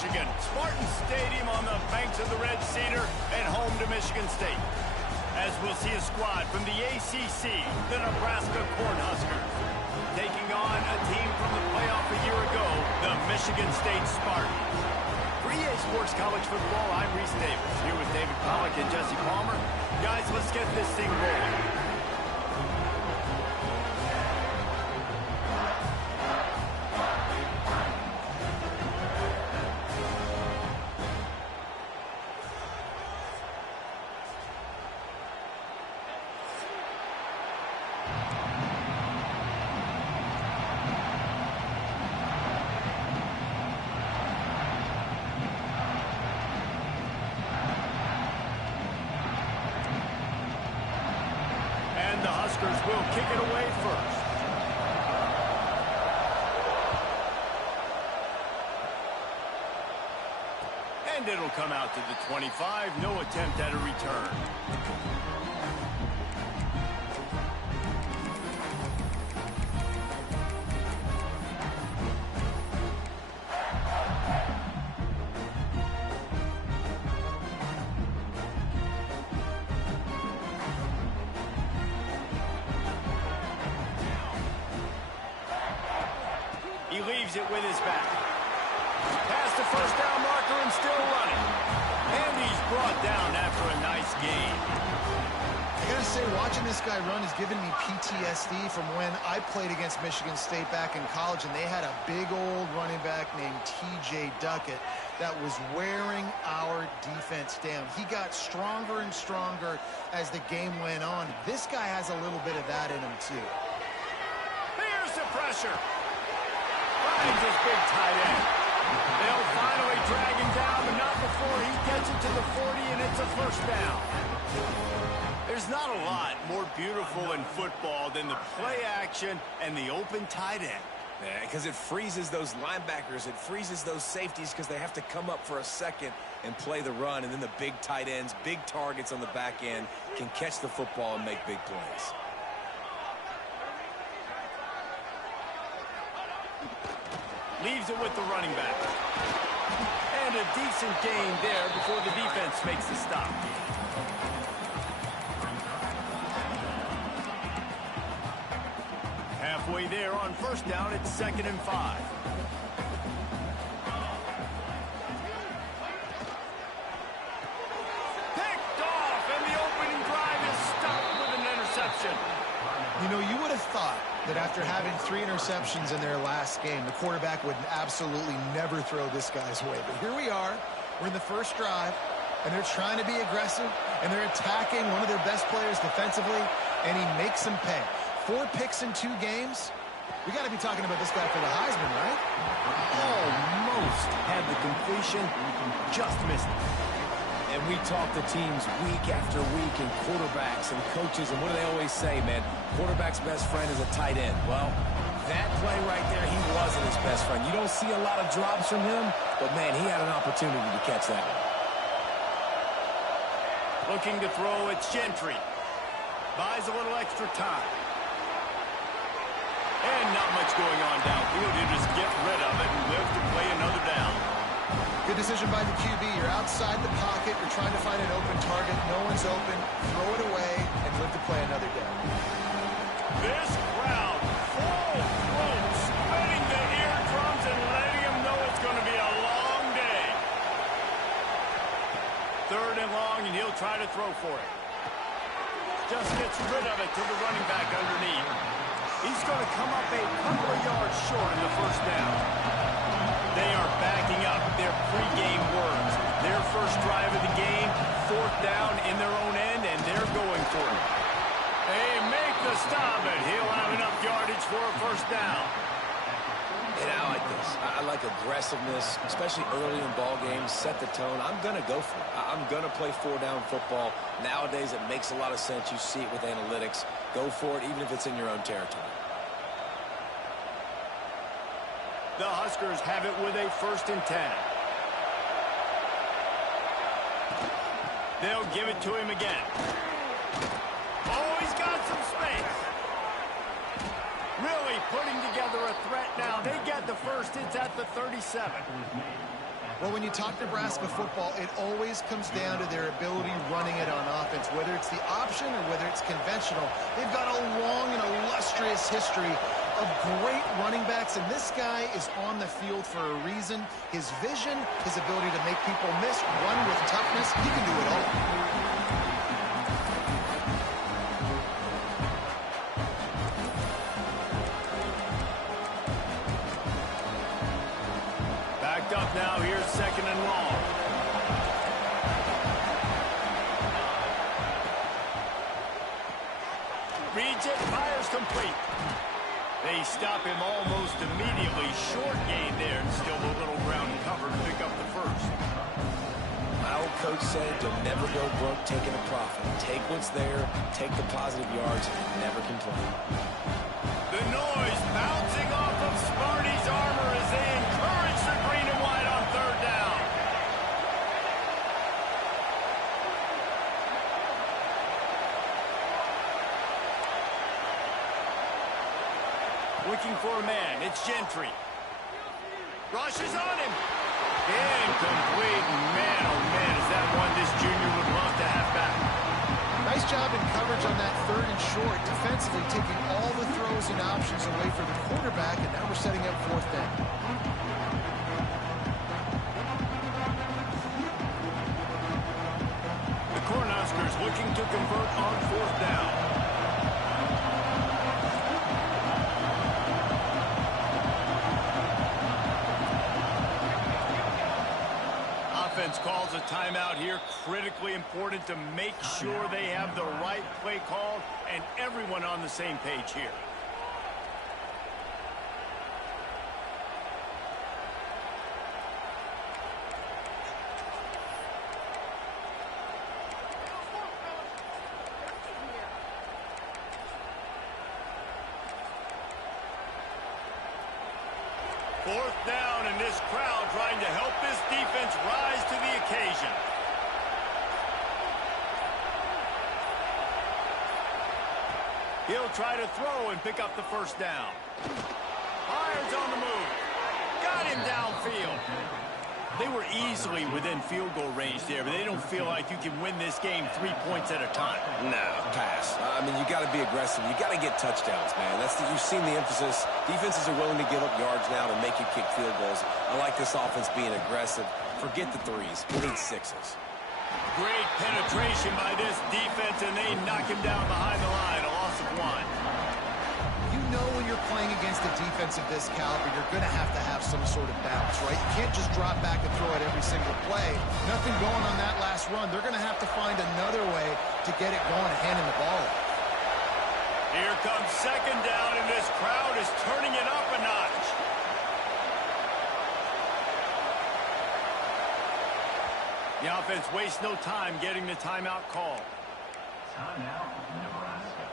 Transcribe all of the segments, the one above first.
Michigan. Spartan Stadium on the banks of the Red Cedar and home to Michigan State. As we'll see a squad from the ACC, the Nebraska Cornhuskers, taking on a team from the playoff a year ago, the Michigan State Spartans. For EA Sports College Football, I'm Reese Davis, here with David Pollack and Jesse Palmer. Guys, let's get this thing rolling. The Huskers will kick it away first. And it'll come out to the 25. No attempt at a return. He leaves it with his back. Past the first down marker and still running. And he's brought down after a nice gain. I gotta say, watching this guy run has given me PTSD from when I played against Michigan State back in college, and they had a big old running back named T.J. Duckett that was wearing our defense down. He got stronger and stronger as the game went on. This guy has a little bit of that in him, too. Here's the pressure. Finds his big tight end. They'll finally drag him down, but not before he gets it to the 40, and it's a first down. There's not a lot more beautiful in football than the play action and the open tight end. Yeah, because it freezes those linebackers. It freezes those safeties because they have to come up for a second and play the run, and then the big tight ends, big targets on the back end can catch the football and make big plays. Leaves it with the running back. And a decent gain there before the defense makes the stop. Halfway there on first down, it's 2nd and 5. Picked off, and the opening drive is stopped with an interception. You know, you would have thought that after having 3 interceptions in their last game, the quarterback would absolutely never throw this guy's way. But here we are. We're in the first drive, and they're trying to be aggressive, and they're attacking one of their best players defensively, and he makes them pay. 4 picks in 2 games. We got to be talking about this guy for the Heisman, right? Almost had the completion, just missed it. And we talk to teams week after week, and quarterbacks and coaches, and what do they always say, man? Quarterback's best friend is a tight end. Well, that play right there, he wasn't his best friend. You don't see a lot of drops from him, but, man, he had an opportunity to catch that one. Looking to throw, it's Gentry. Buys a little extra time. And not much going on downfield. You just get rid of it and live to play another down. Good decision by the QB. You're outside the pocket. You're trying to find an open target. No one's open. Throw it away and live to play another down. This crowd, full throat, spreading the eardrums and letting them know it's going to be a long day. 3rd and long, and he'll try to throw for it. Just gets rid of it to the running back underneath. He's going to come up a couple of yards short in the first down. They are backing up their pregame words. Their first drive of the game, 4th down in their own end, and they're going for it. They make the stop, and he'll have enough yardage for a first down. And I like this. I like aggressiveness, especially early in ball games. Set the tone. I'm going to go for it. I'm going to play 4-down football. Nowadays, it makes a lot of sense. You see it with analytics. Go for it, even if it's in your own territory. The Huskers have it with a 1st and 10. They'll give it to him again. Oh, he's got some space. Really putting together a threat now. They get the first. It's at the 37. Well, when you talk Nebraska football, it always comes down to their ability running it on offense, whether it's the option or whether it's conventional. They've got a long and illustrious history of great running backs, and this guy is on the field for a reason. His vision, his ability to make people miss, run with toughness, he can do it all. Backed up now, here's 2nd and long. Reads it, fires complete. They stop him almost immediately. Short gain there, and still a little ground cover to pick up the first. My old coach said, you'll never go broke taking a profit. Take what's there, take the positive yards, and never complain. The noise bouncing off of Sparty's armor as they encourage the green and white on 3rd down. Looking for a man. It's Gentry. Rushes on him. Incomplete. Man, oh man, is that one this junior would love to have back. Nice job in coverage on that 3rd and short, defensively taking all the throws and options away from the quarterback, and now we're setting up 4th down. The Cornhuskers looking to convert on 4th down. Offense calls a timeout here. Critically important to make sure they have the right play called and everyone on the same page here. Fourth down, and this crowd trying to help this defense rise to the occasion. He'll try to throw and pick up the 1st down. Irons on the move. Got him downfield. They were easily within field goal range there, but they don't feel like you can win this game 3 points at a time. No, pass. I mean, you got to be aggressive. You got to get touchdowns, man. You've seen the emphasis. Defenses are willing to give up yards now to make you kick field goals. I like this offense being aggressive. Forget the 3s. We need 6s. Great penetration by this defense, and they knock him down behind the line. A loss of 1. You know when you're playing against a defense of this caliber, you're going to have some sort of balance, right? You can't just drop back and throw it every single play. Nothing going on that last run. They're going to have to find another way to get it going and handing the ball off. Here comes 2nd down, and this crowd is turning it up a notch. The offense wastes no time getting the timeout call. Timeout, Nebraska.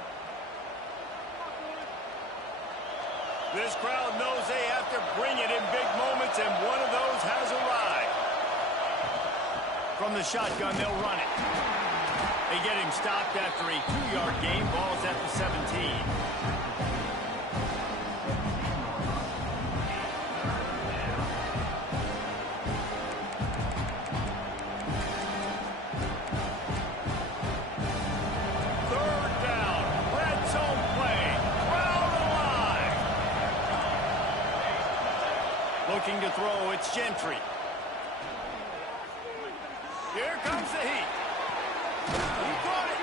This crowd knows they have to bring it in big moments, and one of those has arrived. From the shotgun, they'll run it. They get him stopped after a 2-yard gain. Ball's at the 17. Looking to throw, it's Gentry. Here comes the heat. He caught it.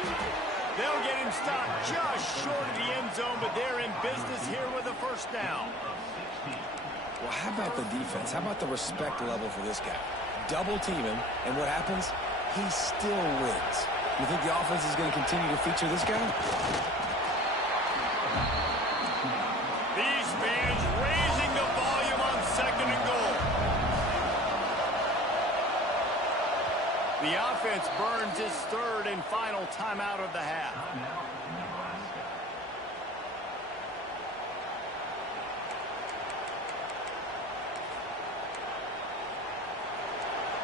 They'll get him stopped just short of the end zone, but they're in business here with a 1st down. Well, how about the defense? How about the respect level for this guy? Double team him, and what happens? He still wins. You think the offense is going to continue to feature this guy? These fans raising the volume on 2nd and goal. The offense burns its 3rd and final timeout of the half.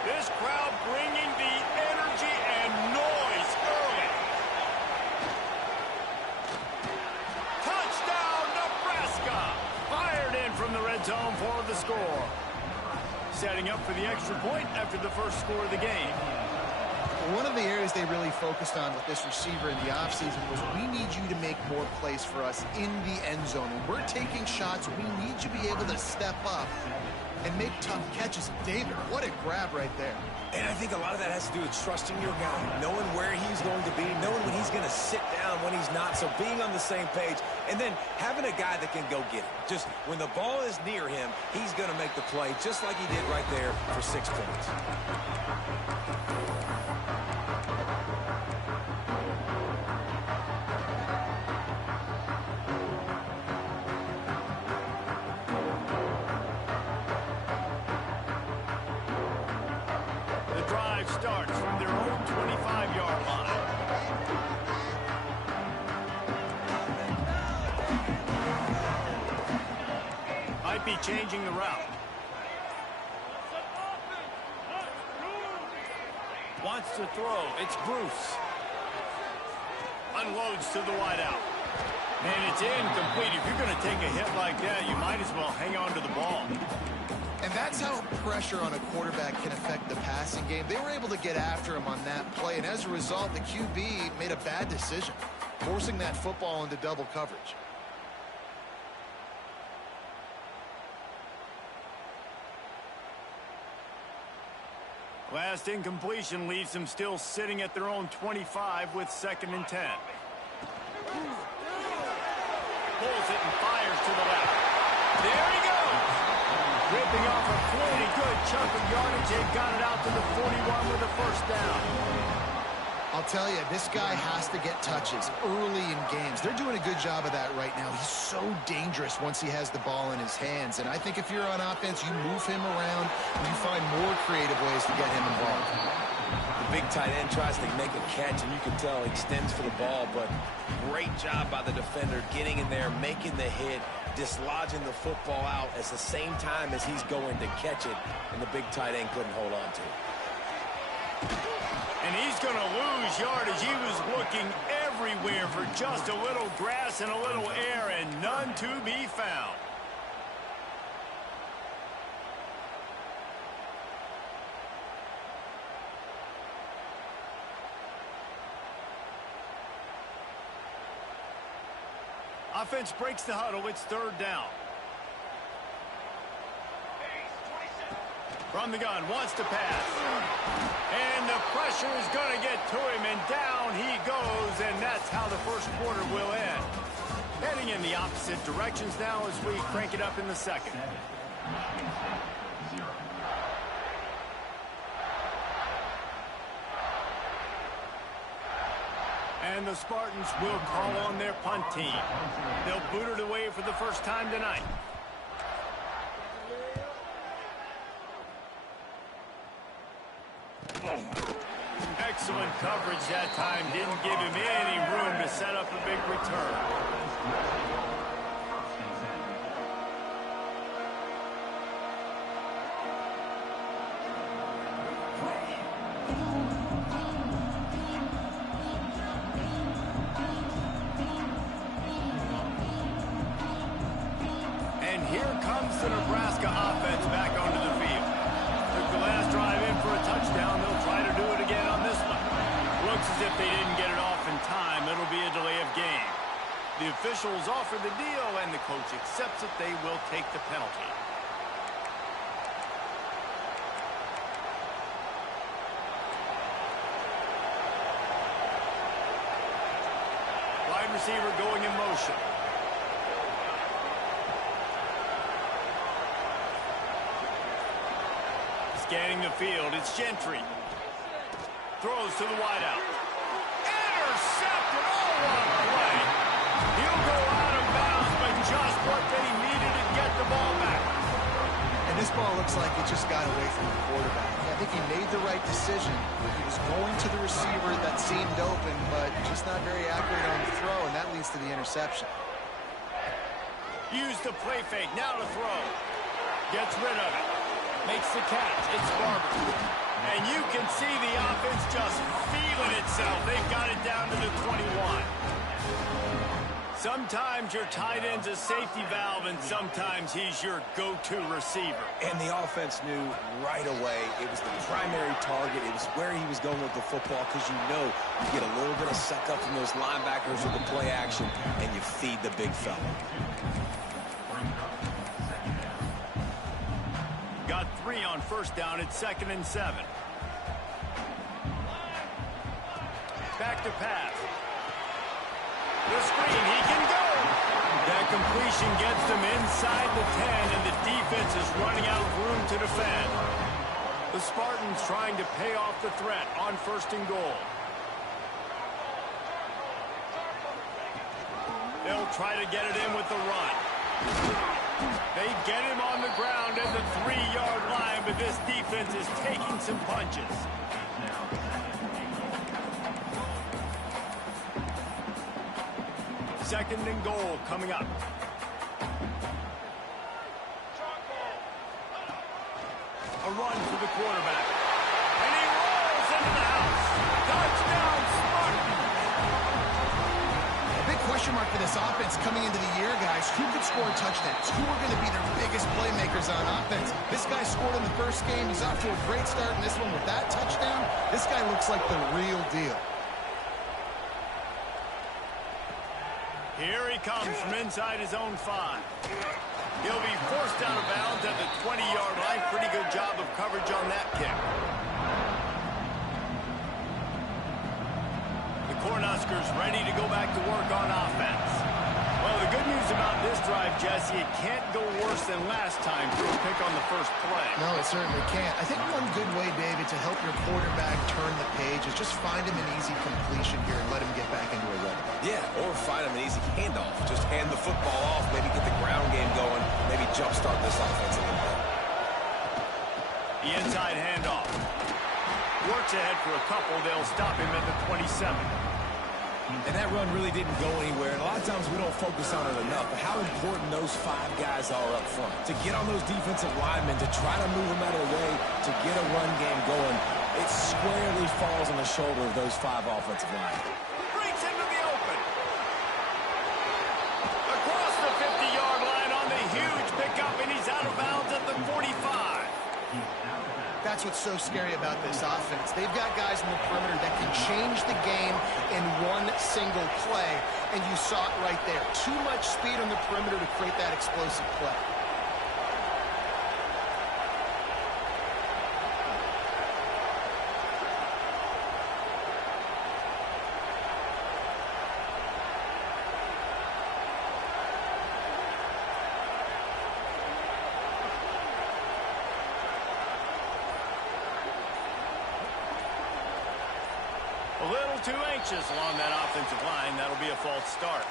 This crowd bringing the energy and noise early. Touchdown, Nebraska! Fired in from the red zone for the score. setting up for the extra point after the first score of the game. One of the areas they really focused on with this receiver in the offseason was we need you to make more plays for us in the end zone. When we're taking shots, we need you to be able to step up and make tough catches. David, what a grab right there. And I think a lot of that has to do with trusting your guy, knowing where he's going to be, knowing when he's going to sit down, when he's not, so being on the same page, and then having a guy that can go get it. Just when the ball is near him, he's going to make the play, just like he did right there for 6 points. Starts from their own 25-yard line. Might be changing the route. Wants to throw. It's Bruce. Unloads to the wideout. And it's incomplete. If you're going to take a hit like that, you might as well hang on to the ball. And that's how pressure on a quarterback can affect the passing game. They were able to get after him on that play, and as a result, the QB made a bad decision, forcing that football into double coverage. Last incompletion leaves them still sitting at their own 25 with 2nd and 10. Pulls it and fires to the left. There he goes! Ripping off a pretty good chunk of yardage. They got it out to the 41 with a first down. I'll tell you, this guy has to get touches early in games. They're doing a good job of that right now. He's so dangerous once he has the ball in his hands. And I think if you're on offense, you move him around and you find more creative ways to get him involved. The big tight end tries to make a catch, and you can tell he extends for the ball, but great job by the defender getting in there, making the hit, dislodging the football out at the same time as he's going to catch it, and the big tight end couldn't hold on to it. And he's going to lose yardage. He was looking everywhere for just a little grass and a little air, and none to be found. Offense breaks the huddle. It's 3rd down. From the gun, wants to pass. And the pressure is going to get to him, and down he goes, and that's how the first quarter will end. Heading in the opposite directions now as we crank it up in the second. And the Spartans will call on their punt team. They'll boot it away for the first time tonight. Excellent coverage that time. Didn't give him any room to set up a big return. And here comes the Nebraska offense back onto the field. Took the last drive in for a touchdown. They'll try to do it again on this one. Looks as if they didn't get it off in time. It'll be a delay of game. The officials offer the deal, and the coach accepts it. They will take the penalty. Wide receiver going in motion. Scanning the field, it's Gentry. Throws to the wideout. Intercepted! Oh, what a play! He'll go out of bounds, but just what they needed to get the ball back. And this ball looks like it just got away from the quarterback. I think he made the right decision. He was going to the receiver that seemed open, but just not very accurate on the throw, and that leads to the interception. Use the play fake, now to throw. Gets rid of it. Makes the catch. It's Barber. And you can see the offense just feeling itself. They've got it down to the 21. Sometimes your tight end's a safety valve, and sometimes he's your go-to receiver. And the offense knew right away it was the primary target. It was where he was going with the football, because you know you get a little bit of suck up from those linebackers with the play action, and you feed the big fella. Got 3 on first down. It's 2nd and 7. Back to pass. The screen, he can go. That completion gets them inside the 10, and the defense is running out of room to defend. The Spartans trying to pay off the threat on 1st and goal. They'll try to get it in with the run. They get him on the ground at the 3-yard line, but this defense is taking some punches. Second and goal coming up. A run for the quarterback. And he rolls into the house. Touchdown, Spartan! A big question mark for this offense coming into the year, guys. Who could score touchdowns? Who are going to be their biggest playmakers on offense? This guy scored in the first game. He's off to a great start in this one with that touchdown. This guy looks like the real deal. Here he comes from inside his own 5. He'll be forced out of bounds at the 20-yard line. Pretty good job of coverage on that kick. The Cornhuskers ready to go back to work on offense. Well, the good news about this drive, Jesse, it can't go worse than last time through a pick on the first play. No, it certainly can't. I think one good way, David, to help your quarterback turn the page is just find him an easy completion here and let him get back into a rhythm. Yeah, or find him an easy handoff. Just hand the football off, maybe get the ground game going, maybe jumpstart this offense a little bit. The inside handoff. Works ahead for a couple. They'll stop him at the 27. And that run really didn't go anywhere. And a lot of times we don't focus on it enough, but how important those 5 guys are up front. To get on those defensive linemen, to try to move them out of the way, to get a run game going, it squarely falls on the shoulder of those 5 offensive linemen. Breaks into the open. Across the 50-yard line on the huge pickup, and he's out of bounds at the 45. That's what's so scary about this offense. They've got guys in the perimeter that can change the game in one single play, and you saw it right there. Too much speed on the perimeter to create that explosive play. A little too anxious along that offensive line. That'll be a false start.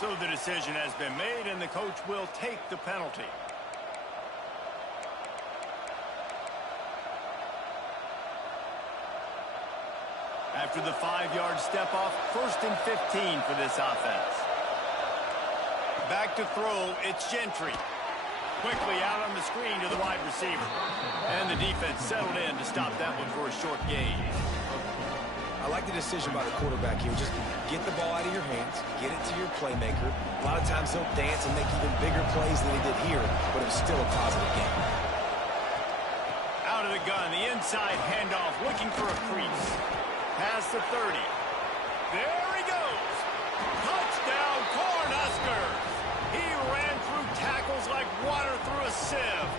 So the decision has been made, and the coach will take the penalty. After the 5-yard step off, 1st and 15 for this offense. Back to throw, it's Gentry. Quickly out on the screen to the wide receiver. And the defense settled in to stop that one for a short gain. I like the decision by the quarterback here. Just get the ball out of your hands, get it to your playmaker. A lot of times he'll dance and make even bigger plays than he did here, but it was still a positive game. Out of the gun, the inside handoff, looking for a crease. Past the 30. There he goes. Touchdown, Cornhuskers. He ran through tackles like water through a sieve.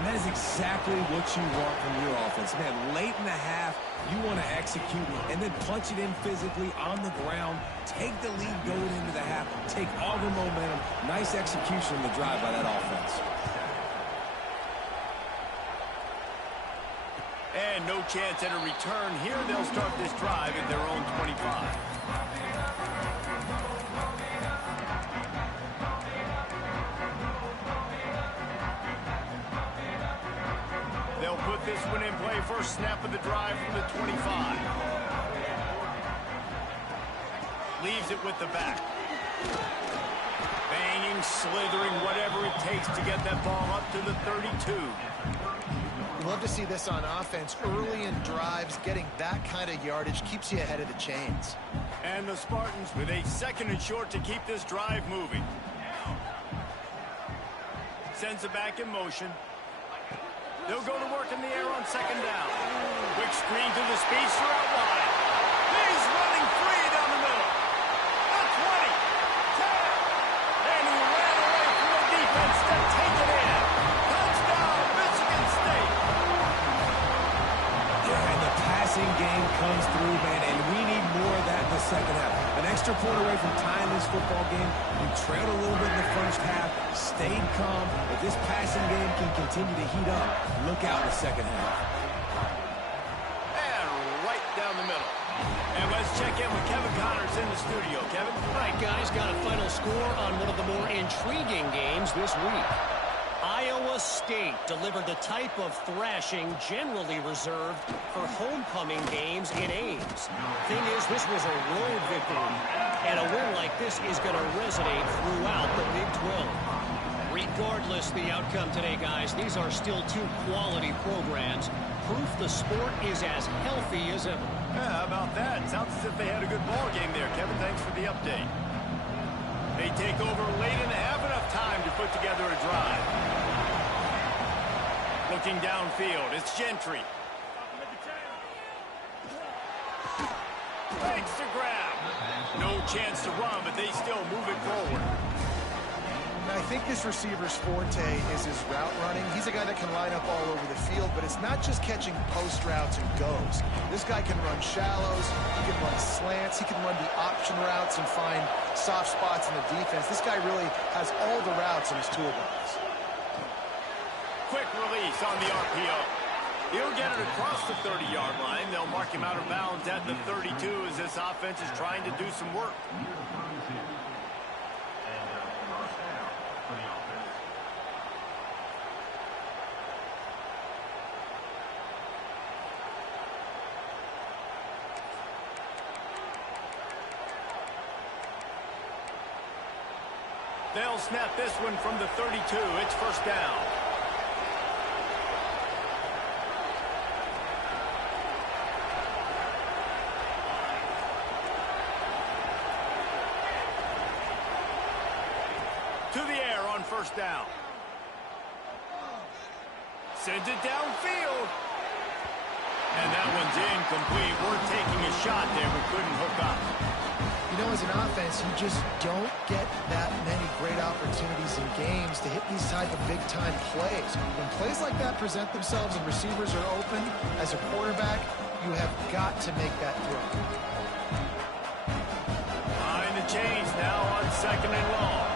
And that is exactly what you want from your offense. Man, late in the half, you want to execute and then punch it in physically on the ground. Take the lead going into the half. Take all the momentum. Nice execution in the drive by that offense. And no chance at a return here. They'll start this drive at their own 25. They'll put this one in play. First snap of the drive from the 25. Leaves it with the back. Banging slithering, whatever it takes to get that ball up to the 32. We love to see this on offense. Early in drives, getting that kind of yardage keeps you ahead of the chains. And the Spartans with a 2nd and short to keep this drive moving. Sends it back in motion. They'll go to work in the air on 2nd down. Quick screen to the speedster out wide. He's running free down the middle. The 20, 10, and he ran away from the defense to take it in. Touchdown, Michigan State. Yeah, and the passing game comes through, man, and we need more of that in the second half. An extra point away from tying this football game. We trailed a little bit in the first half, stayed calm. If this passing game can continue to heat up, look out in the second half. And right down the middle. And let's check in with Kevin Connors in the studio. Kevin? All right, guys, got a final score on one of the more intriguing games this week. Iowa State delivered the type of thrashing generally reserved for homecoming games in Ames. Thing is, this was a road victory, and a win like this is going to resonate throughout the Big 12. Regardless the outcome today, guys, these are still two quality programs. Proof the sport is as healthy as ever. Yeah, how about that? Sounds as if they had a good ball game there. Kevin, thanks for the update. They take over late in the half, enough time to put together a drive. Looking downfield, it's Gentry. Makes the grab. No chance to run, but they still move it forward. And I think this receiver's forte is his route running. He's a guy that can line up all over the field, but it's not just catching post routes and goes. This guy can run shallows, he can run slants, he can run the option routes and find soft spots in the defense. This guy really has all the routes in his toolbox. Quick release on the RPO. He'll get it across the 30-yard line. They'll mark him out of bounds at the 32 as this offense is trying to do some work. They'll snap this one from the 32. It's 1st down. To the air on 1st down. Sends it downfield. And that one's incomplete. We're taking a shot there, but couldn't hook up. You know, as an offense, you just don't get that many great opportunities in games to hit these type of big-time plays. When plays like that present themselves and receivers are open, as a quarterback, you have got to make that throw. Behind the chains now on 2nd and long.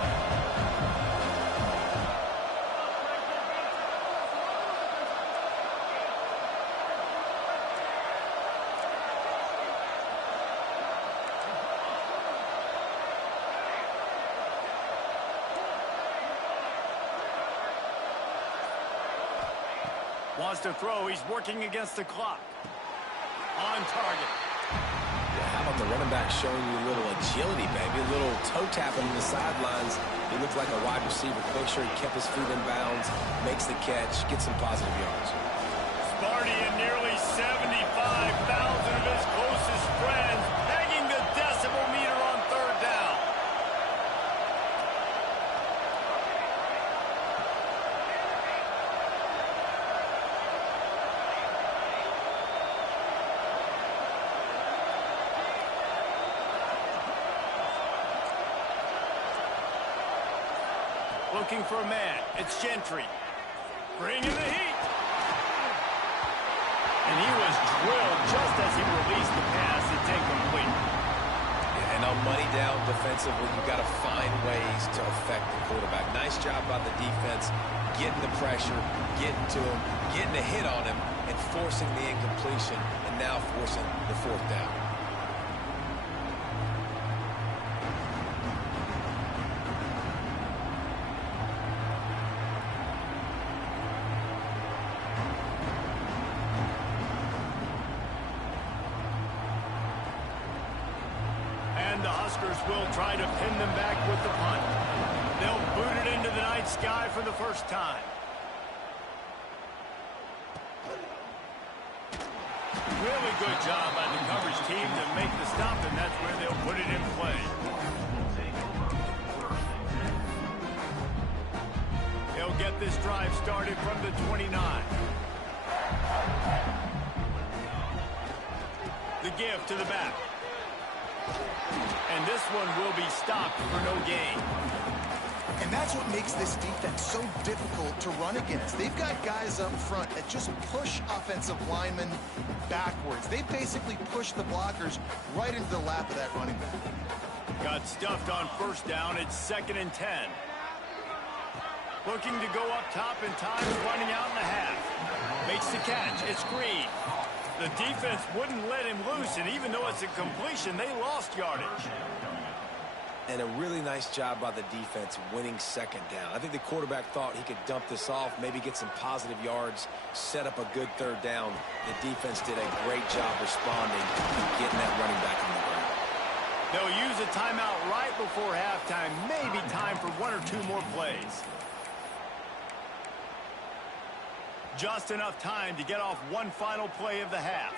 Wants to throw. He's working against the clock. On target. Yeah, how about the running back showing you a little agility, baby? A little toe tapping on the sidelines. He looked like a wide receiver. Make sure he kept his feet in bounds, makes the catch, gets some positive yards. Sparty and nearly 75,000 of his closest friends pegging the decibel meter on 3rd down. Looking for a man. It's Gentry. Bringing the heat. And he was drilled just as he released the pass. It's incomplete. Yeah, and on money down defensively, you've got to find ways to affect the quarterback. Nice job by the defense, getting the pressure, getting to him, getting a hit on him, and forcing the incompletion, and now forcing the 4th down. The Huskers will try to pin them back with the punt. They'll boot it into the night sky for the first time. Really good job by the coverage team to make the stop, and that's where they'll put it in play. They'll get this drive started from the 29. The give to the back. And this one will be stopped for no gain. And that's what makes this defense so difficult to run against. They've got guys up front that just push offensive linemen backwards. They basically push the blockers right into the lap of that running back. Got stuffed on first down. It's 2nd and 10. Looking to go up top, and time's running out in the half. Makes the catch. It's Green. The defense wouldn't let him loose, and even though it's a completion, they lost yardage. And a really nice job by the defense winning 2nd down. I think the quarterback thought he could dump this off, maybe get some positive yards, set up a good 3rd down. The defense did a great job responding and getting that running back on the ground. They'll use a timeout right before halftime, maybe time for 1 or 2 more plays. Just enough time to get off one final play of the half.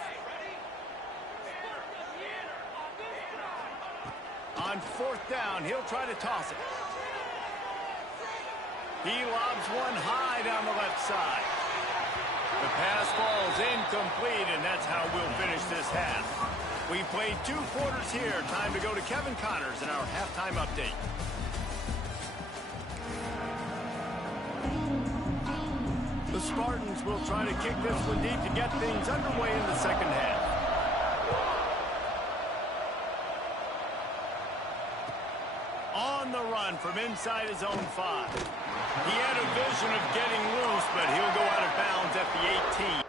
On 4th down, he'll try to toss it. He lobs one high down the left side. The pass falls incomplete, and that's how we'll finish this half. We've played 2 quarters here. Time to go to Kevin Connors in our halftime update. The Spartans will try to kick this one deep to get things underway in the 2nd half. On the run from inside his own 5. He had a vision of getting loose, but he'll go out of bounds at the 18.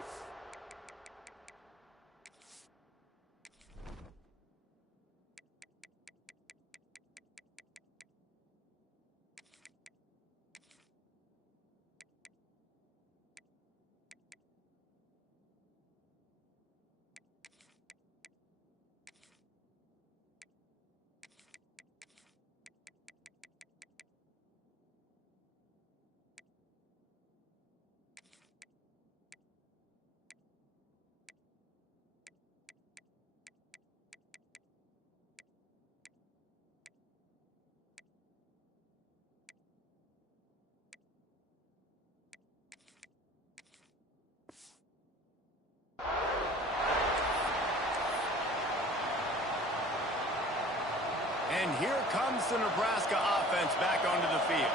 And here comes the Nebraska offense back onto the field.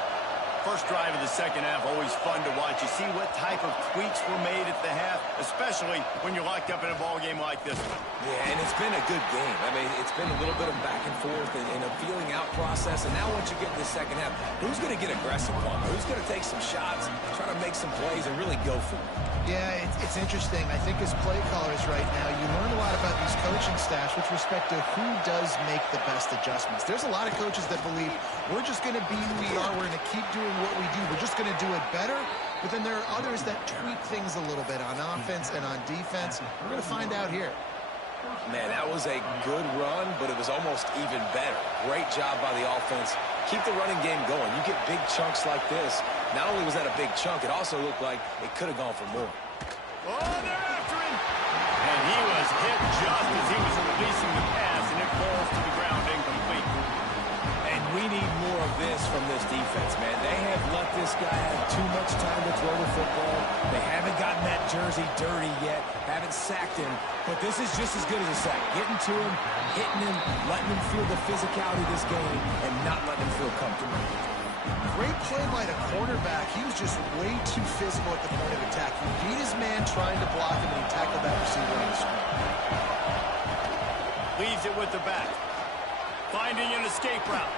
First drive of the 2nd half, always fun to watch. You see what type of tweaks were made at the half, especially when you're locked up in a ball game like this one. Yeah, and it's been a good game. I mean, it's been a little bit of back and forth and a feeling out process. And now once you get in the 2nd half, who's going to get aggressive on? Who's going to take some shots, try to make some plays, and really go for it? Yeah, it's interesting. I think as play callers right now, you learn a lot about these coaching staffs with respect to who does make the best adjustments. There's a lot of coaches that believe we're just going to be who we are. We're going to keep doing what we do. We're just going to do it better. But then there are others that tweak things a little bit on offense and on defense. We're going to find out here. Man, that was a good run, but it was almost even better. Great job by the offense. Keep the running game going. You get big chunks like this. Not only was that a big chunk, it also looked like it could have gone for more. Oh, they're after him. And he was hit just as he was releasing the pass, and it falls to the ground incomplete. And we need more of this from this defense, man. They have let this guy have too much time to throw the football. They haven't gotten that jersey dirty yet, haven't sacked him. But this is just as good as a sack. Getting to him, hitting him, letting him feel the physicality of this game, and not letting him feel comfortable. Great play by the quarterback. He was just way too physical at the point of attack. He beat his man trying to block him, and he tackled that receiver on the screen. Leaves it with the back. Finding an escape route.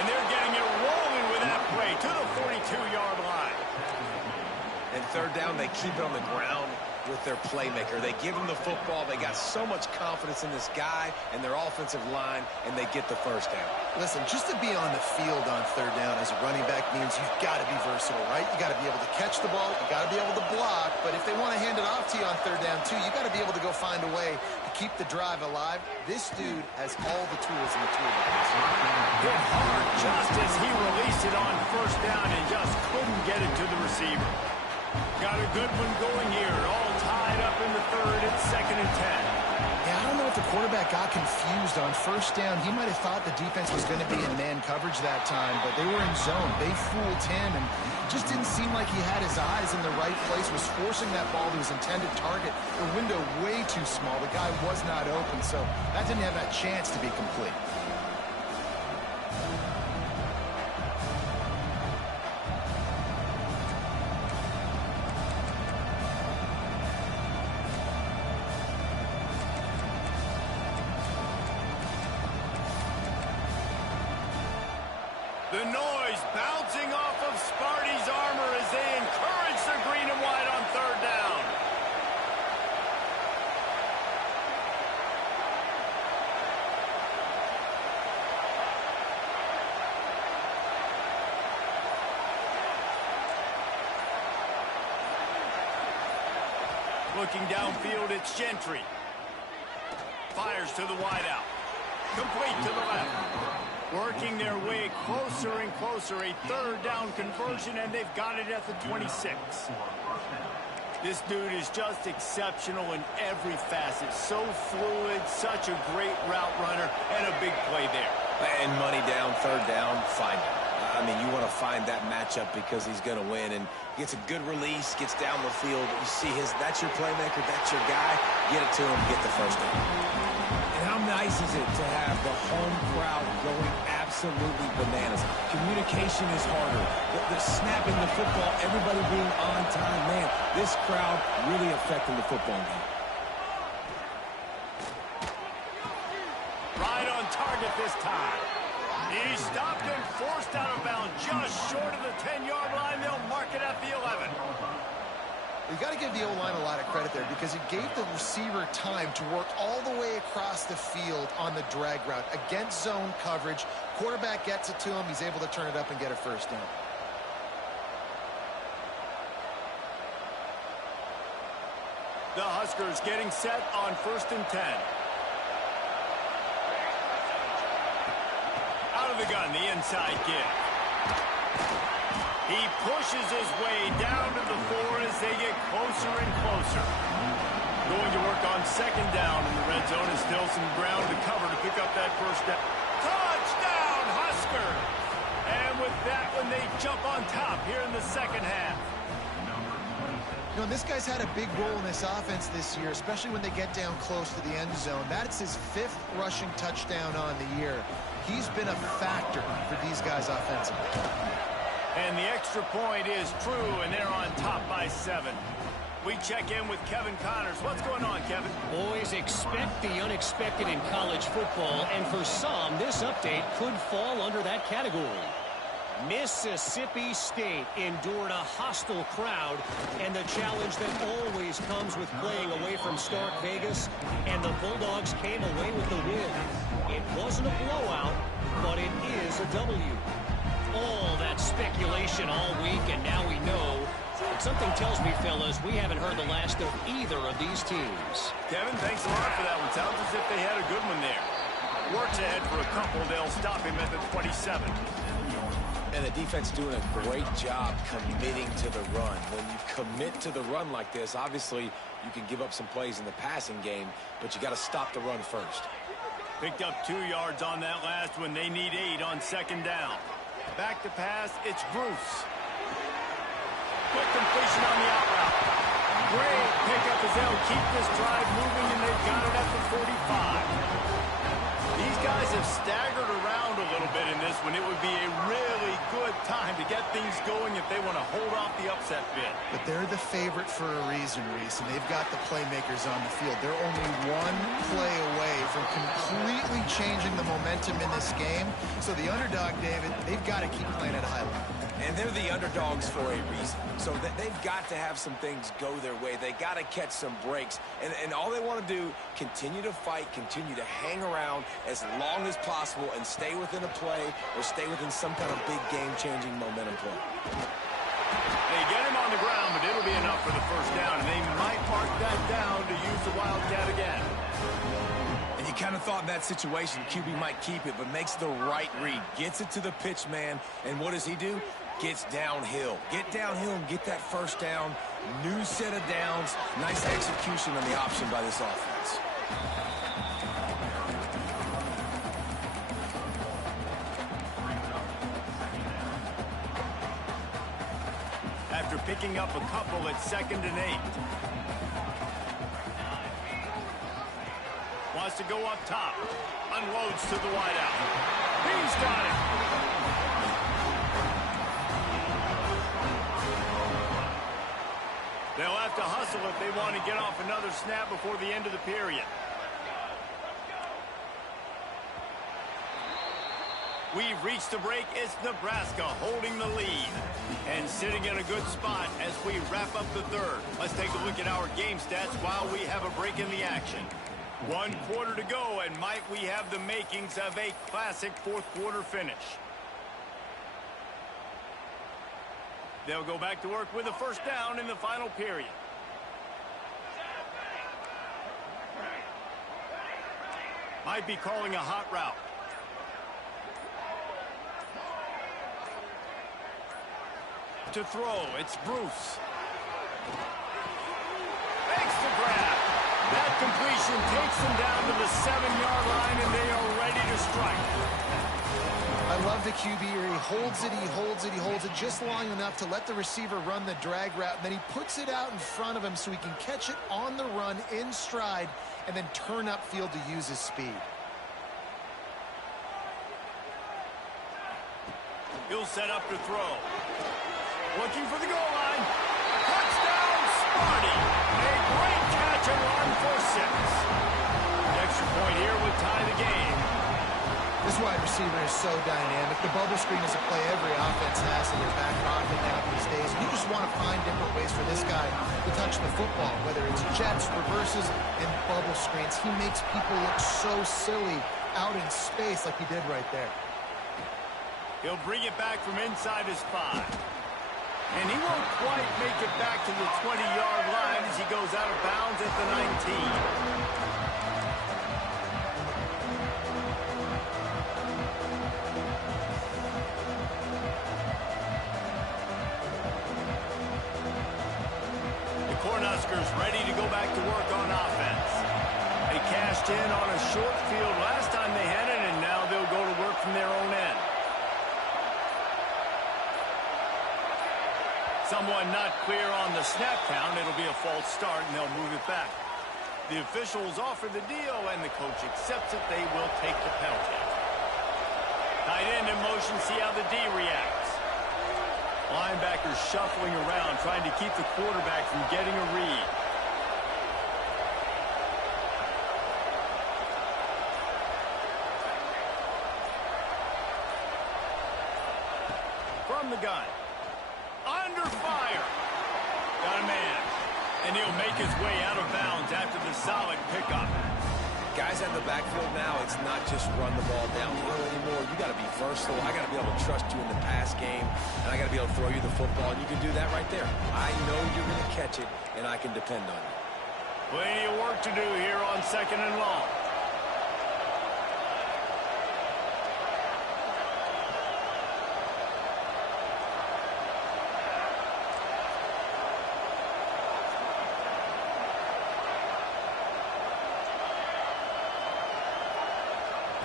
And they're getting it rolling with that play to the 42-yard line. And 3rd down, they keep it on the ground. with their playmaker. They give him the football. They got so much confidence in this guy and their offensive line, and they get the first down. Listen, just to be on the field on third down as a running back means you've got to be versatile, right? You got to be able to catch the ball. You got to be able to block. But if they want to hand it off to you on third down, too, you got to be able to go find a way to keep the drive alive. This dude has all the tools in the toolbox. Hit hard just as he released it on first down and just couldn't get it to the receiver. Got a good one going here. All tied up in the third. It's 2nd and 10. Yeah, I don't know if the quarterback got confused on first down. He might have thought the defense was going to be in man coverage that time, but they were in zone. They fooled him, and it just didn't seem like he had his eyes in the right place, was forcing that ball to his intended target. The window way too small. The guy was not open, so that didn't have that chance to be complete. The noise bouncing off of Sparty's armor as they encourage the green and white on third down. Looking downfield, it's Gentry. Fires to the wideout. Complete to the left. Working their way closer and closer. A third down conversion, and they've got it at the 26. This dude is just exceptional in every facet. So fluid, such a great route runner, and a big play there. And money down, third down, find him. I mean, you want to find that matchup because he's going to win, and gets a good release, gets down the field. You see that's your playmaker, that's your guy. Get it to him, get the first down. And how nice is it to have the home crowd going absolutely bananas? Communication is harder. The snapping the football, everybody being on time. Man, this crowd really affecting the football game. Right on target this time. He stopped and forced out of bounds just short of the 10-yard line. They'll mark it at the 11. You got to give the O-line a lot of credit there because it gave the receiver time to work all the way across the field on the drag route against zone coverage. Quarterback gets it to him. He's able to turn it up and get a first down. The Huskers getting set on 1st and 10. Out of the gun, the inside give. He pushes his way down to the 4 as they get closer and closer. Going to work on 2nd down in the red zone, and still some ground to cover to pick up that first down. Touchdown, Husker! And with that one, they jump on top here in the second half. You know, this guy's had a big role in this offense this year, especially when they get down close to the end zone. That's his 5th rushing touchdown on the year. He's been a factor for these guys offensively. And the extra point is true, and they're on top by 7. We check in with Kevin Connors. What's going on, Kevin? Boys, expect the unexpected in college football, and for some, this update could fall under that category. Mississippi State endured a hostile crowd and the challenge that always comes with playing away from Stark Vegas, and the Bulldogs came away with the win. It wasn't a blowout, but it is a W. All that speculation all week, and now we know. And something tells me, fellas, we haven't heard the last of either of these teams. Kevin, thanks a lot for that one. Sounds as if they had a good one there. Works ahead for a couple. They'll stop him at the 27. And the defense doing a great job committing to the run. When you commit to the run like this, obviously you can give up some plays in the passing game, but you got to stop the run first. Picked up 2 yards on that last one. They need 8 on 2nd down. Back to pass, it's Bruce. Quick completion on the out route. Great pickup as they'll keep this drive moving, and they've got it at the 45. These guys have staggered around a little bit in this one. It would be a really good time to get things going if they want to hold off the upset bid. But they're the favorite for a reason, Reese, and they've got the playmakers on the field. They're only one play away from completely changing the momentum in this game. So the underdog, David, they've got to keep playing at a high level. And they're the underdogs for a reason. So they've got to have some things go their way. They got to catch some breaks. And all they want to do, continue to fight, continue to hang around as long as possible and stay within a play or stay within some kind of big game-changing momentum play. They get him on the ground, but it'll be enough for the first down, and they might mark that down to use the Wildcat again. And you kind of thought in that situation QB might keep it, but makes the right read. Gets it to the pitch man, and what does he do? Gets downhill. Get downhill and get that first down. New set of downs. Nice execution on the option by this offense. After picking up a couple at 2nd and 8. Wants to go up top. Unloads to the wideout. He's got it. They'll have to hustle if they want to get off another snap before the end of the period. We've reached the break. It's Nebraska holding the lead and sitting in a good spot as we wrap up the third. Let's take a look at our game stats while we have a break in the action. 1 quarter to go, and might we have the makings of a classic fourth quarter finish. They'll go back to work with a first down in the final period. Might be calling a hot route. To throw, it's Bruce. Makes the grab. That completion takes them down to the 7-yard line, and they are ready to strike. I love the QB here. He holds it, he holds it, he holds it just long enough to let the receiver run the drag route, and then he puts it out in front of him so he can catch it on the run in stride and then turn upfield to use his speed. He'll set up to throw. Looking for the goal line. Touchdown, Sparty. A great catch and run for 6. The extra point here would tie the game. This wide receiver is so dynamic. The bubble screen is a play every offense has in their back pocket now these days. You just want to find different ways for this guy to touch the football, whether it's jets, reverses, and bubble screens. He makes people look so silly out in space like he did right there. He'll bring it back from inside his 5. And he won't quite make it back to the 20-yard line as he goes out of bounds at the 19. The Cornhuskers ready to go back to work on offense. They cashed in on a short field last time they had it, and now they'll go to work from their own end. Someone not clear on the snap count. It'll be a false start, and they'll move it back. The officials offer the deal, and the coach accepts it. They will take the penalty. Tight end in motion. See how the D reacts. Linebackers shuffling around, trying to keep the quarterback from getting a read. From the gun. Under fire. Got a man. And he'll make his way out of bounds after the solid pickup. Guys out of the backfield now, it's not just run the ball downhill anymore. You got to be versatile. I got to be able to trust you in the pass game, and I got to be able to throw you the football, and you can do that right there. I know you're going to catch it, and I can depend on you. Plenty of work to do here on 2nd and long.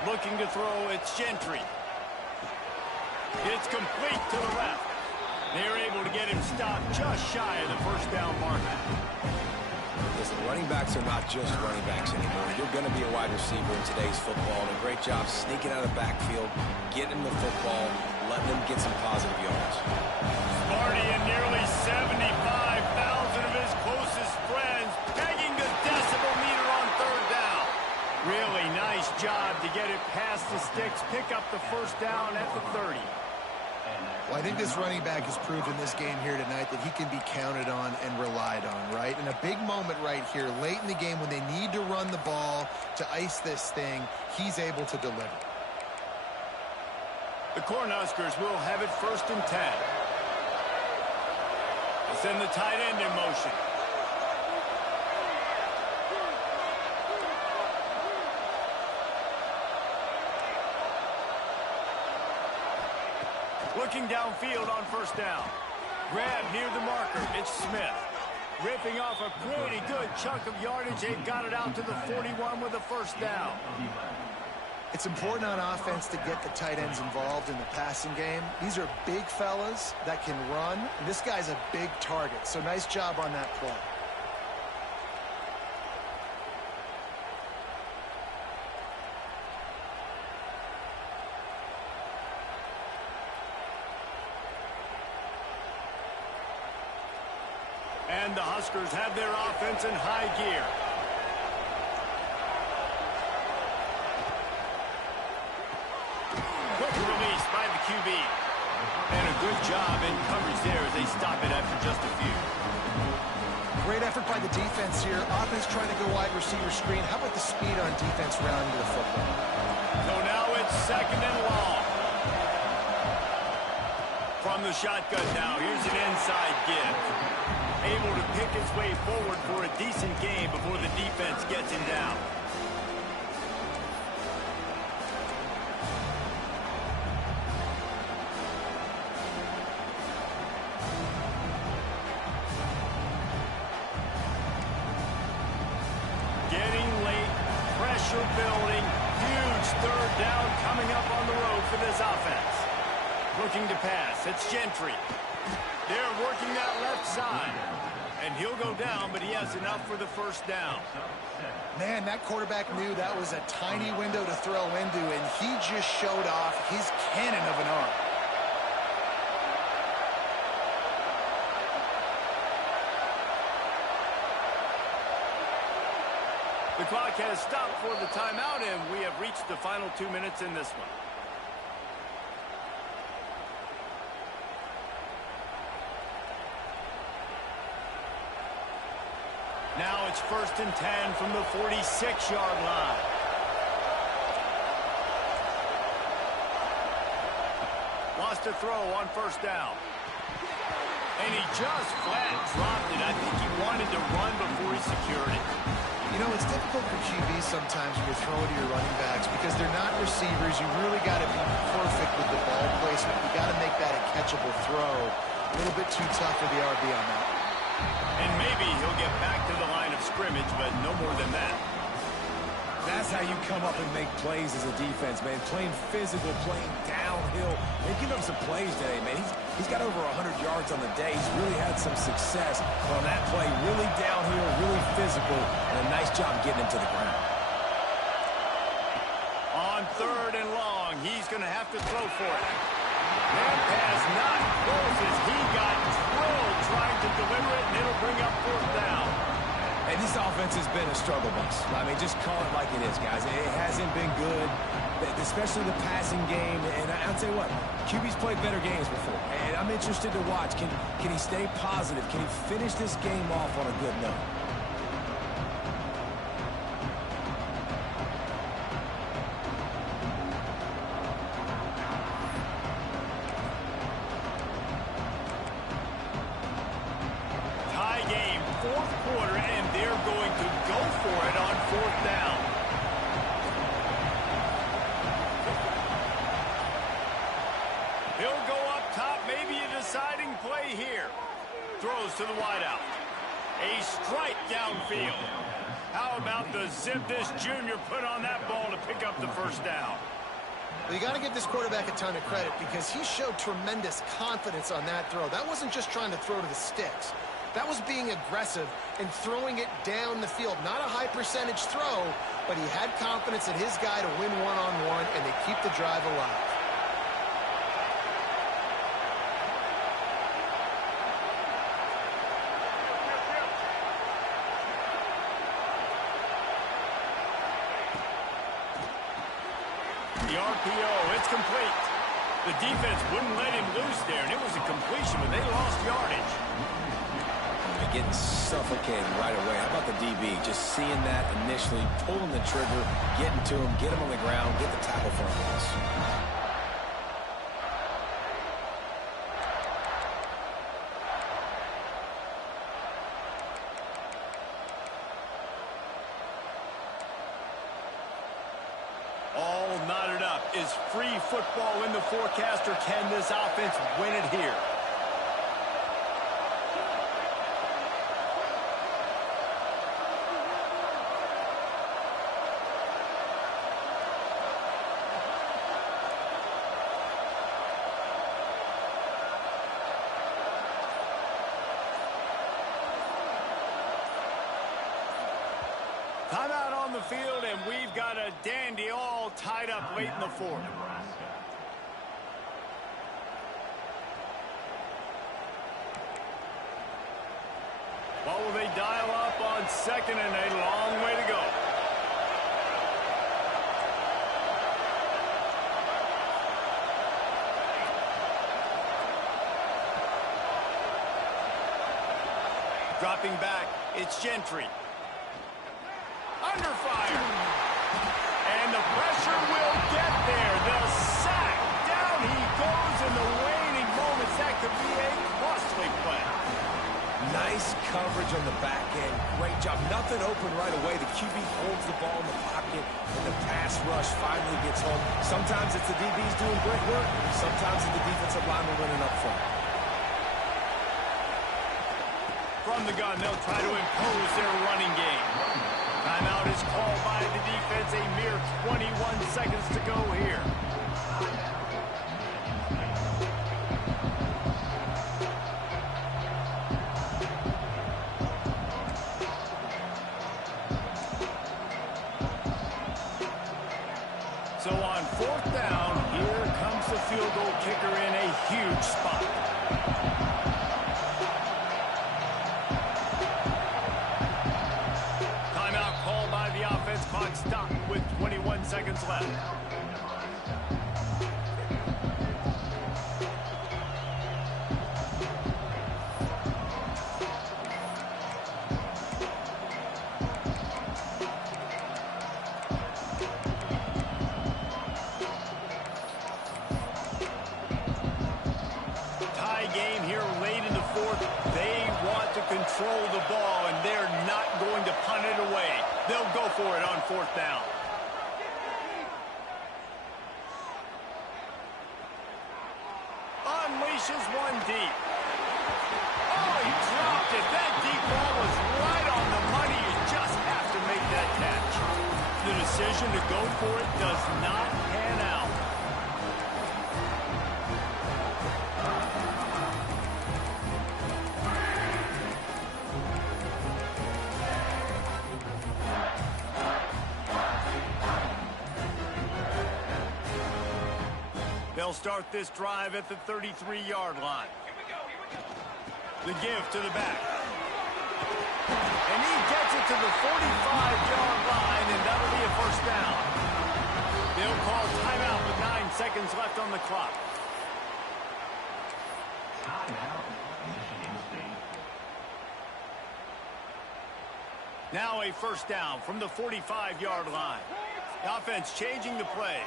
Looking to throw, it's Gentry. It's complete to the left. They're able to get him stopped just shy of the first down marker. Listen, running backs are not just running backs anymore. You're going to be a wide receiver in today's football, and a great job sneaking out of the backfield, getting him the football, letting him get some positive yards. Sparty and nearly 75,000 of his closest friends pegging the decibel meter on 3rd down. Really nice job to get it past the sticks, pick up the first down at the 30. Well, I think this running back has proved in this game here tonight that he can be counted on and relied on, right? In a big moment right here, late in the game when they need to run the ball to ice this thing, he's able to deliver. The Cornhuskers will have it 1st and 10. They send the tight end in motion. Looking downfield on 1st down. Grab near the marker. It's Smith. Ripping off a pretty good chunk of yardage. They've got it out to the 41 with a 1st down. It's important on offense to get the tight ends involved in the passing game. These are big fellas that can run. And this guy's a big target, so nice job on that play. And the Huskers have their offense in high gear. Quick release by the QB. And a good job in coverage there as they stop it after just a few. Great effort by the defense here. Offense trying to go wide receiver screen. How about the speed on defense rounding the football? So now it's 2nd and long. From the shotgun now, here's an inside give. Able to pick his way forward for a decent game before the defense gets him down. Getting late, pressure building, huge 3rd down coming up on the road for this offense. Looking to pass, it's Gentry. They're working that left side. And he'll go down, but he has enough for the 1st down. Man, that quarterback knew that was a tiny window to throw into, and he just showed off his cannon of an arm. The clock has stopped for the timeout, and we have reached the final 2 minutes in this one. Now it's 1st and 10 from the 46-yard line. Lost a throw on 1st down. And he just flat dropped it. I think he wanted to run before he secured it. You know, it's difficult for QBs sometimes when you're throwing to your running backs because they're not receivers. You really got to be perfect with the ball placement. You got to make that a catchable throw. A little bit too tough for the RB on that. And maybe he'll get back to the line of scrimmage, but no more than that. That's how you come up and make plays as a defense, man. Playing physical, playing downhill. They've given him some plays today, man. He's got over 100 yards on the day. He's really had some success on that play. Really downhill, really physical, and a nice job getting him to the ground. On 3rd and long, he's going to have to throw for it. That pass not close as he got drilled trying to deliver it, and it'll bring up 4th down. And this offense has been a struggle bus. I mean, just call it like it is, guys. It hasn't been good, especially the passing game. And I'll tell you what, QB's played better games before. And I'm interested to watch. Can he stay positive? Can he finish this game off on a good note? Throws to the wideout. A strike downfield. How about the zip this junior put on that ball to pick up the 1st down? Well, you got to give this quarterback a ton of credit because he showed tremendous confidence on that throw. That wasn't just trying to throw to the sticks. That was being aggressive and throwing it down the field. Not a high percentage throw, but he had confidence in his guy to win one-on-one, and they keep the drive alive. The RPO, it's complete. The defense wouldn't let him loose there, and it was a completion, but they lost yardage. They're getting suffocated right away. How about the DB? Just seeing that initially, pulling the trigger, getting to him, get him on the ground, get the tackle for a loss. All knotted up. Is free football in the forecast, or can this offense win it here? Timeout on the field, and we've got a dandy all tied up late in the fourth. What will they dial up on second, and a long way to go? Dropping back, it's Gentry. Under fire. And the pressure will get there. The sack. Down he goes in the waning moments. That could be a costly play. Nice coverage on the back end. Great job. Nothing open right away. The QB holds the ball in the pocket, and the pass rush finally gets home. Sometimes it's the DBs doing great work. Sometimes it's the defensive lineman running up front. From the gun, they'll try to impose their running game. Timeout is called by the defense. A mere 21 seconds to go here. So on fourth down, here comes the field goal kicker in a huge spot. Clock stopped with 21 seconds left. Tie game here late in the fourth. They want to control the ball, and they're not going to punt it away. They'll go for it on fourth down. Unleashes one deep. Oh, he dropped it. That deep ball was right on the money. You just have to make that catch. The decision to go for it does not pan out. They'll start this drive at the 33-yard line. The give to the back. And he gets it to the 45-yard line, and that'll be a first down. They'll call timeout with 9 seconds left on the clock. Now a first down from the 45-yard line. The offense changing the play.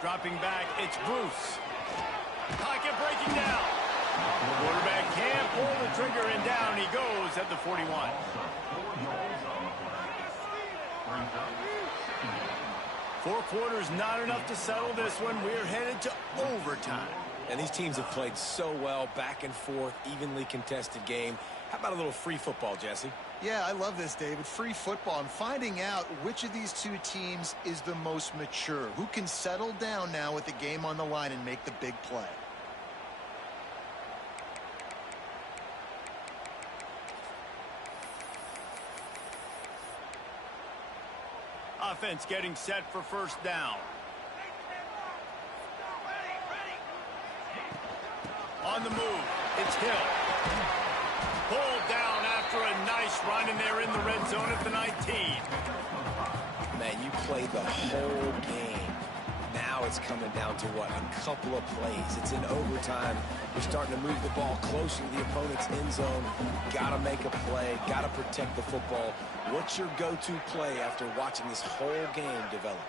Dropping back, it's Bruce. Pocket breaking down. The quarterback can't pull the trigger, and down he goes at the 41. Four quarters not enough to settle this one. We're headed to overtime. And these teams have played so well, back and forth, evenly contested game. How about a little free football, Jesse? Yeah, I love this, David. Free football. I'm finding out which of these two teams is the most mature. Who can settle down now with the game on the line and make the big play. Offense getting set for first down. On the move, it's Hill. Pulled down after a nice first run, and they're in the red zone at the 19. Man, you played the whole game. Now it's coming down to what? A couple of plays. It's in overtime. You're starting to move the ball closer to the opponent's end zone. Got to make a play. Got to protect the football. What's your go-to play after watching this whole game develop?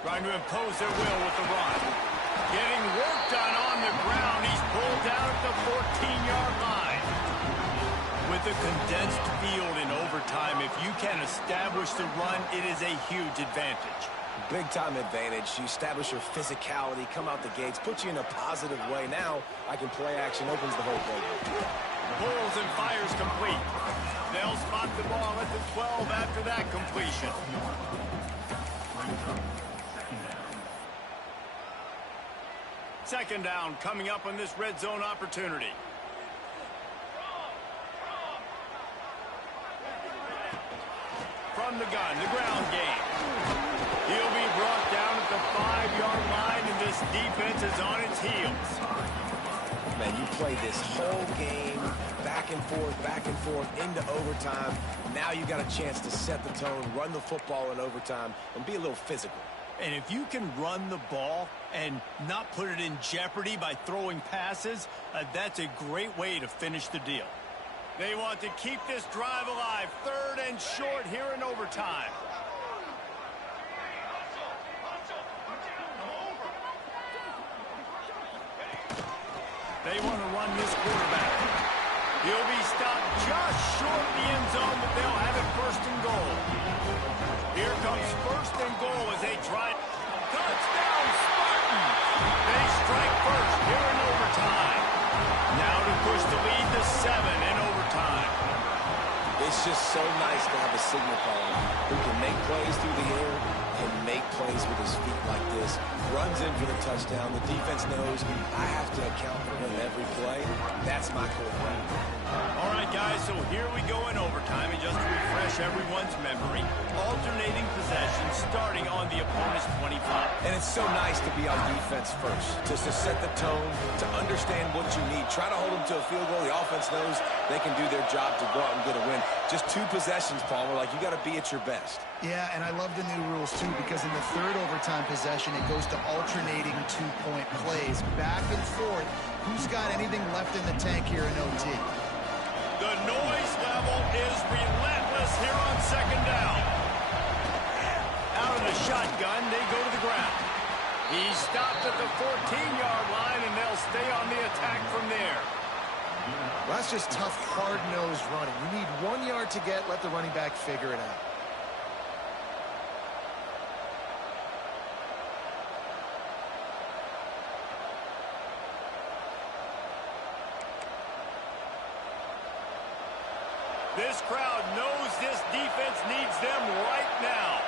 Trying to impose their will with the run. Getting work done on the ground. He's pulled down at the 14-yard line. With a condensed field in overtime, if you can establish the run, it is a huge advantage. Big-time advantage. You establish your physicality, come out the gates, put you in a positive way. Now, I can play action, opens the whole playbook. Pulls and fires complete. They'll spot the ball at the 12 after that completion. Second down coming up on this red zone opportunity. From the gun, the ground game. He'll be brought down at the 5-yard line, and this defense is on its heels. Man, you play this whole game back and forth, into overtime. Now you got a chance to set the tone, run the football in overtime, and be a little physical. And if you can run the ball and not put it in jeopardy by throwing passes, that's a great way to finish the deal. They want to keep this drive alive. Third and short here in overtime. They want to run this quarterback. He'll be stopped just short of the end zone, but they'll have it first and goal. Here comes first and goal as they try. Touchdown, Spartans! They strike first here in overtime. Now to push the lead to 7 in overtime. It's just so nice to have a signal caller who can make plays through the air and make plays with his feet like this. Runs in for the touchdown. The defense knows I have to account for him every play. That's my quarterback. All right, guys, so here we go in overtime. And just to refresh everyone's memory, alternating possessions starting on the opponent's 25. And it's so nice to be on defense first, just to set the tone, to understand what you need. Try to hold them to a field goal. The offense knows they can do their job to go out and get a win. Just 2 possessions, Palmer, like you got to be at your best. Yeah, and I love the new rules, too, because in the third overtime possession, it goes to alternating 2-point plays. Back and forth. Who's got anything left in the tank here in OT? The noise level is relentless here on second down. Out of the shotgun, they go to the ground. He's stopped at the 14-yard line, and they'll stay on the attack from there. Well, that's just tough, hard-nosed running. You need 1 yard to get. Let the running back figure it out. This crowd knows this defense needs them right now.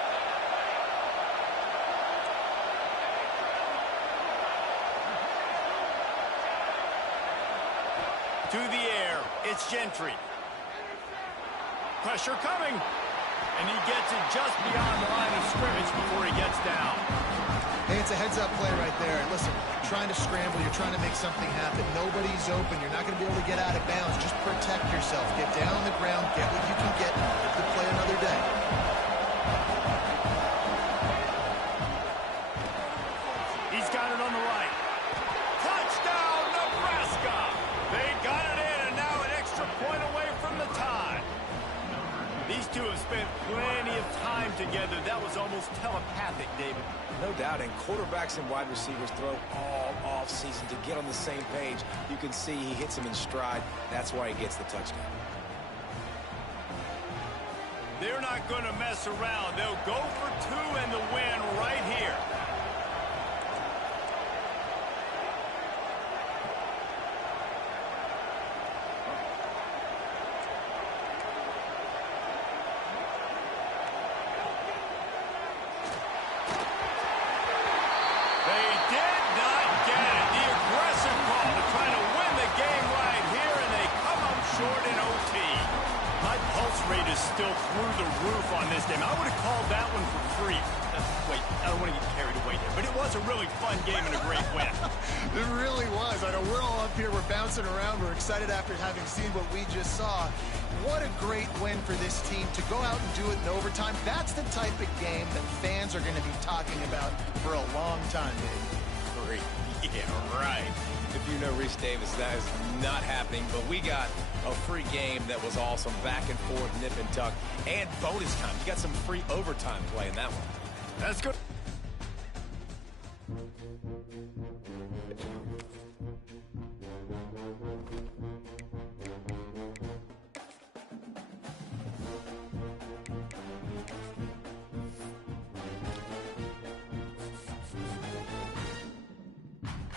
To the air, it's Gentry. Pressure coming. And he gets it just beyond the line of scrimmage before he gets down. Hey, it's a heads-up play right there. Listen, you're trying to scramble. You're trying to make something happen. Nobody's open. You're not going to be able to get out of bounds. Just protect yourself. Get down on the ground. Get what you can get. Live to play another day. He's got it on the right. Touchdown, Nebraska! They got it in, and now an extra point away from the tie. These two have spent plenty of time together. That was almost telepathic, David. No doubt, and quarterbacks and wide receivers throw all off season to get on the same page. You can see he hits him in stride. That's why he gets the touchdown. They're not going to mess around. They'll go for 2 and the win right here. Rate is still through the roof on this game. I would have called that one for free. Wait, I don't want to get carried away there, but it was was a really fun game and a great win. It really was. I know we're all up here. We're bouncing around. We're excited after having seen what we just saw. What a great win for this team to go out and do it in overtime. That's the type of game that fans are going to be talking about for a long time, baby. Yeah, right. If you know Reese Davis, that is not happening. But we got a free game that was awesome. Back and forth, nip and tuck, and bonus time. You got some free overtime play in that one. That's good.